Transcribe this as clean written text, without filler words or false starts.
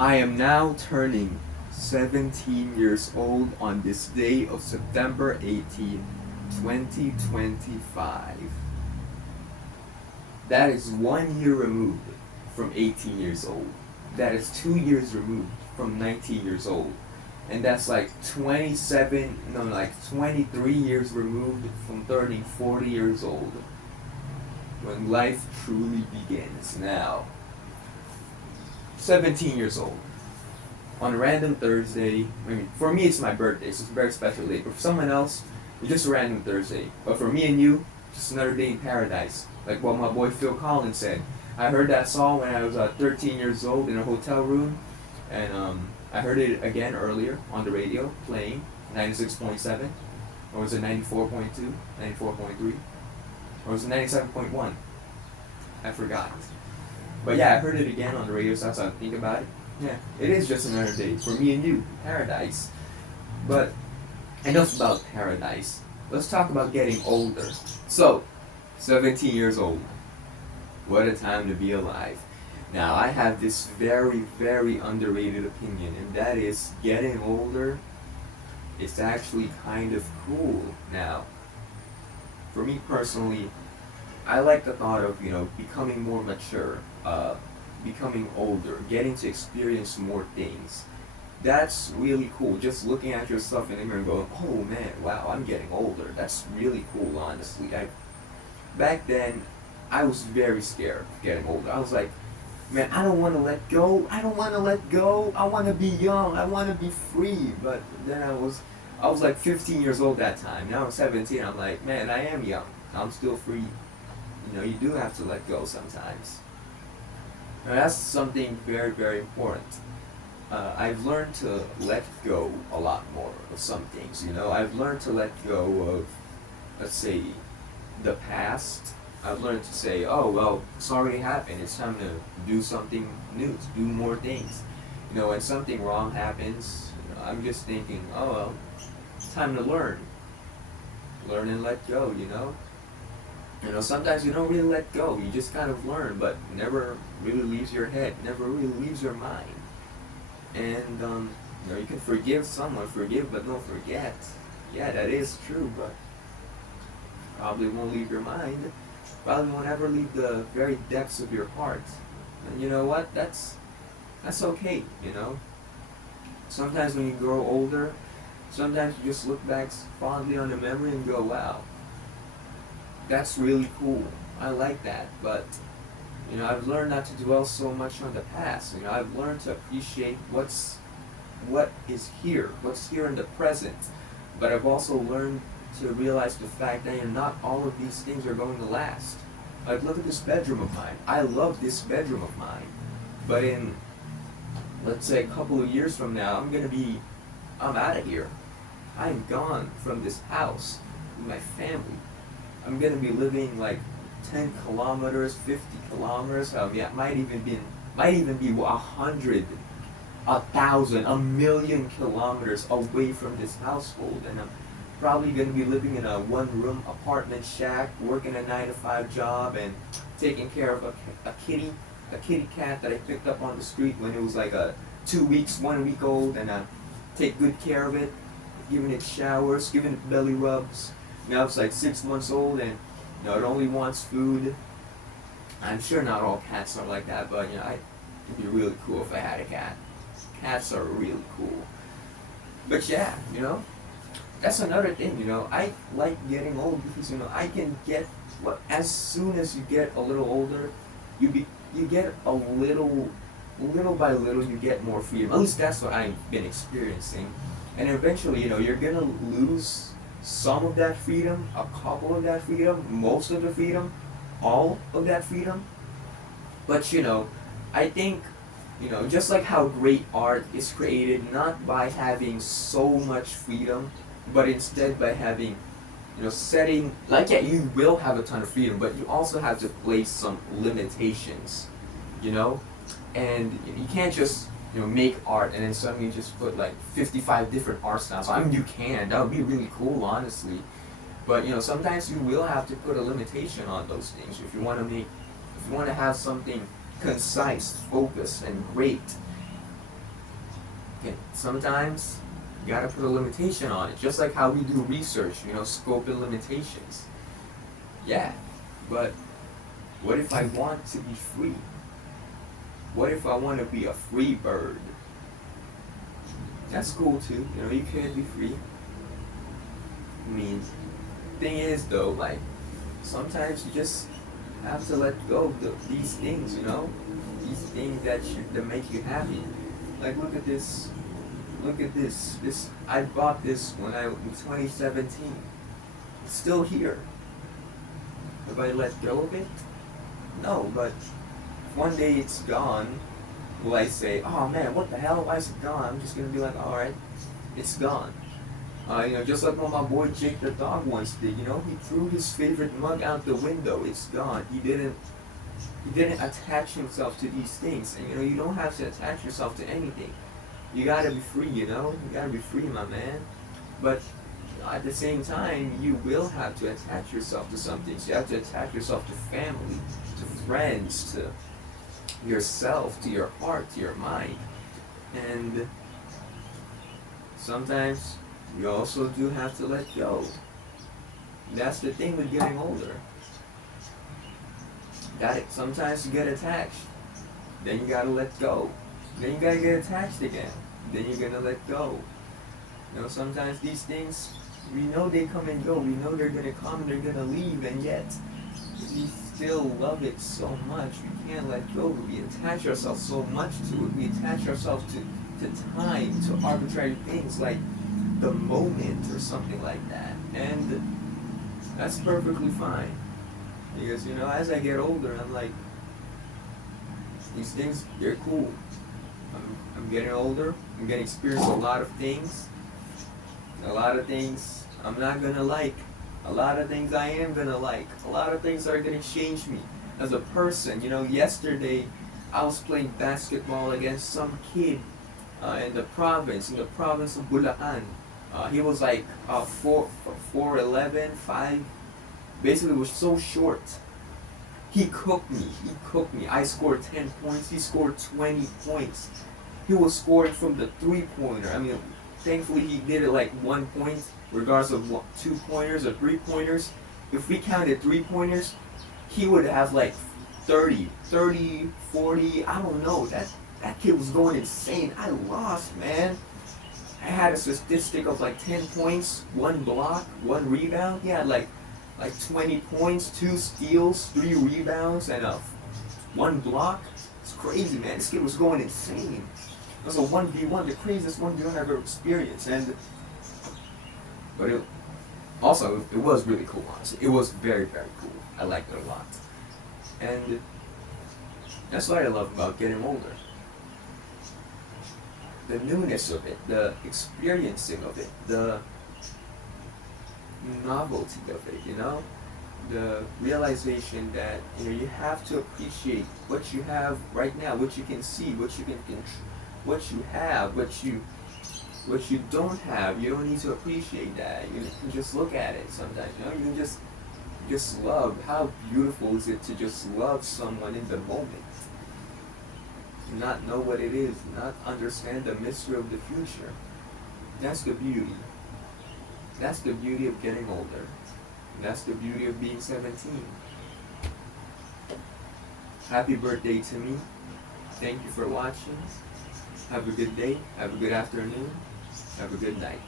I am now turning 17 years old on this day of September 18th, 2025. That is 1 year removed from 18 years old. That is 2 years removed from 19 years old. And that's like 23 years removed from turning 40 years old. When life truly begins. Now, 17 years old. On a random Thursday, I mean, for me it's my birthday, so it's a very special day. But for someone else, it's just a random Thursday. But for me and you, just another day in paradise. Like what my boy Phil Collins said. I heard that song when I was 13 years old in a hotel room, and I heard it again earlier on the radio, playing 96.7, or was it 94.2, 94.3, or was it 97.1? I forgot. But yeah, I heard it again on the radio, so I started to think about it. Yeah, it is just another day for me and you, paradise. But enough about paradise. Let's talk about getting older. So, 17 years old. What a time to be alive. Now, I have this very, very underrated opinion, and that is getting older is actually kind of cool. Now, for me personally, I like the thought of, becoming more mature, becoming older, getting to experience more things. That's really cool. Just looking at yourself in the mirror and going, oh man, wow, I'm getting older. That's really cool, honestly. Back then, I was very scared of getting older. I was like, man, I don't want to let go. I don't want to let go. I want to be young. I want to be free. But then I was like 15 years old that time. Now I'm 17. I'm like, man, I am young. I'm still free. You do have to let go sometimes. Now, that's something very, very important. I've learned to let go a lot more of some things. I've learned to let go of, let's say, the past. I've learned to say, oh, well, it's already happened. It's time to do something new, to do more things. When something wrong happens, I'm just thinking, oh, well, it's time to learn. Learn and let go, Sometimes you don't really let go. You just kind of learn, but never really leaves your head, never really leaves your mind. And, you can forgive someone, forgive but don't forget. Yeah, that is true, but probably won't leave your mind. Probably won't ever leave the very depths of your heart. And you know what? That's okay, Sometimes when you grow older, sometimes you just look back fondly on the memory and go, wow, that's really cool. I like that. But, I've learned not to dwell so much on the past. I've learned to appreciate what is here, what's here in the present. But I've also learned to realize the fact that not all of these things are going to last. Like, look at this bedroom of mine. I love this bedroom of mine. But in, let's say, a couple of years from now, I'm out of here. I'm gone from this house with my family. I'm going to be living like 10 kilometers, 50 kilometers. It might even be 100, 1,000, 1,000,000 kilometers away from this household. And I'm probably going to be living in a one-room apartment shack, working a 9-to-5 job, and taking care of a kitty cat that I picked up on the street when it was like 2 weeks, 1 week old, and I take good care of it, giving it showers, giving it belly rubs. Now it's like 6 months old, and it only wants food. I'm sure not all cats are like that, but it'd be really cool if I had a cat. Cats are really cool. But yeah, that's another thing, I like getting old because, I can get, as soon as you get a little older, you get little by little, you get more freedom. At least that's what I've been experiencing. And eventually, you're gonna lose some of that freedom, a couple of that freedom, most of the freedom, all of that freedom. But, I think, just like how great art is created not by having so much freedom, but instead by having, setting, like, yeah, you will have a ton of freedom, but you also have to place some limitations, and you can't just, make art and then suddenly just put like 55 different art styles. I mean, you can, that would be really cool, honestly, but, sometimes you will have to put a limitation on those things if you want to have something concise, focused, and great. Okay, sometimes you gotta put a limitation on it, just like how we do research, scope and limitations. Yeah, but what if I want to be free? What if I want to be a free bird? That's cool too, you can be free. I mean, thing is though, like, sometimes you just have to let go of these things, these things that make you happy. Like, look at this. Look at this. I bought this when I was 2017. It's still here. Have I let go of it? No, but if one day it's gone, will I say, oh man, what the hell? Why is it gone? I'm just gonna be like, alright, it's gone. Just like what my boy Jake the dog once did. He threw his favorite mug out the window. It's gone. He didn't attach himself to these things. And you don't have to attach yourself to anything. You gotta be free. You gotta be free, my man. But at the same time, you will have to attach yourself to something. So you have to attach yourself to family, to friends, to yourself, to your heart, to your mind. And sometimes you also do have to let go. That's the thing with getting older. Sometimes you get attached, then you gotta let go. Then you gotta get attached again. Then you're gonna let go. Sometimes these things, we know they come and go. We know they're gonna come, they're gonna leave, and yet we still love it so much. We can't let go. We attach ourselves so much to it. We attach ourselves to time, to arbitrary things like the moment or something like that. And that's perfectly fine. Because, as I get older, I'm like, these things, they're cool. I'm getting older. I'm getting to experience a lot of things. A lot of things I'm not gonna like. A lot of things I am gonna like. A lot of things are gonna change me as a person. Yesterday I was playing basketball against some kid in the province of Bulacan. He was like 4'11", 5. Basically, was so short. He cooked me. I scored 10 points. He scored 20 points. He was scoring from the three-pointer. I mean, thankfully he did it like 1 point, regardless of 2-pointers or 3-pointers. If we counted 3-pointers, he would have like 30, 40. I don't know. That kid was going insane. I lost, man. I had a statistic of like 10 points, 1 block, 1 rebound. He had like 20 points, 2 steals, 3 rebounds, and 1 block. It's crazy, man. This kid was going insane. It was a 1v1, the craziest 1v1 I've ever experienced. But it was really cool, honestly. It was very, very cool. I liked it a lot. And that's what I love about getting older. The newness of it, the experiencing of it, the novelty of it, the realization that you have to appreciate what you have right now, what you can see, what you have, what you don't have. You don't need to appreciate that. You can just look at it sometimes. You can just love. How beautiful is it to just love someone in the moment? Not know what it is, not understand the mystery of the future. That's the beauty. That's the beauty of getting older. That's the beauty of being 17. Happy birthday to me. Thank you for watching. Have a good day. Have a good afternoon. Have a good night.